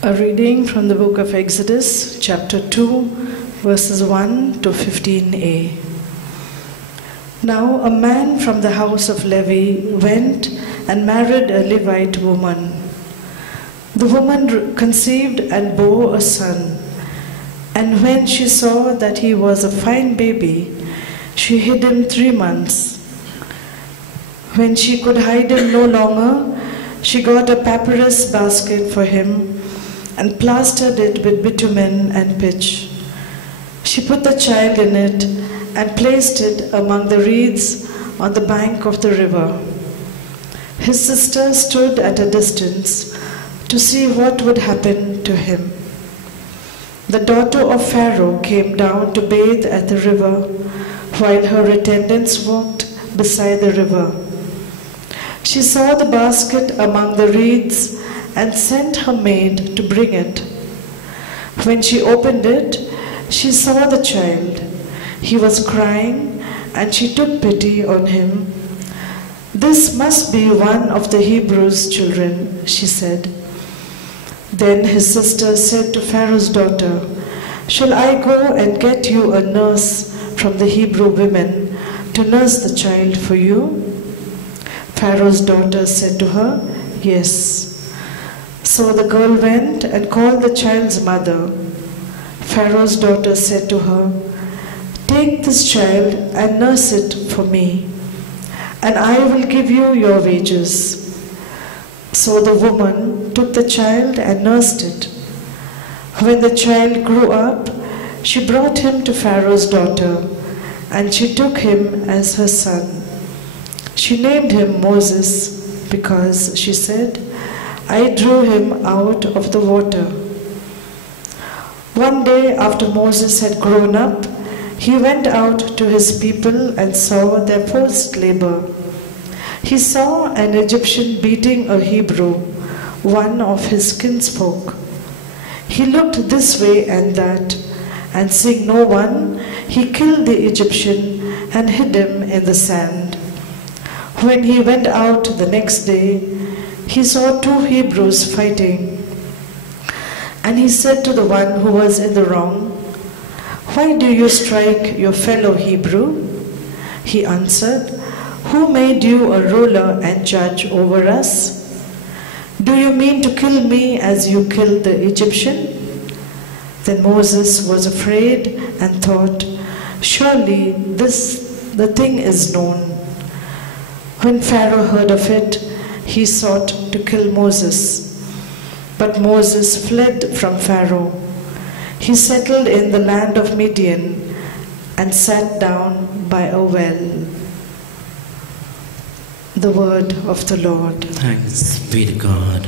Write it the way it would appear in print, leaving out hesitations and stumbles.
A reading from the book of Exodus, chapter 2, verses 1 to 15a. Now a man from the house of Levi went and married a Levite woman. The woman conceived and bore a son, and when she saw that he was a fine baby, she hid him 3 months. When she could hide him no longer, she got a papyrus basket for him and plastered it with bitumen and pitch. She put the child in it and placed it among the reeds on the bank of the river. His sister stood at a distance to see what would happen to him. The daughter of Pharaoh came down to bathe at the river, while her attendants walked beside the river. She saw the basket among the reeds and sent her maid to bring it. When she opened it, she saw the child. He was crying, and she took pity on him. "This must be one of the Hebrews' children," she said. Then his sister said to Pharaoh's daughter, "Shall I go and get you a nurse from the Hebrew women to nurse the child for you?" Pharaoh's daughter said to her, "Yes." So the girl went and called the child's mother. Pharaoh's daughter said to her, "Take this child and nurse it for me, and I will give you your wages." So the woman took the child and nursed it. When the child grew up, she brought him to Pharaoh's daughter, and she took him as her son. She named him Moses because, she said, "I drew him out of the water." One day after Moses had grown up, he went out to his people and saw their forced labor. He saw an Egyptian beating a Hebrew, one of his kinsfolk. He looked this way and that, and seeing no one, he killed the Egyptian and hid him in the sand. When he went out the next day, he saw 2 Hebrews fighting. And he said to the one who was in the wrong, "Why do you strike your fellow Hebrew?" He answered, "Who made you a ruler and judge over us? Do you mean to kill me as you killed the Egyptian?" Then Moses was afraid and thought, "Surely the thing is known." When Pharaoh heard of it, he sought to kill Moses. But Moses fled from Pharaoh. He settled in the land of Midian and sat down by a well. The word of the Lord. Thanks be to God.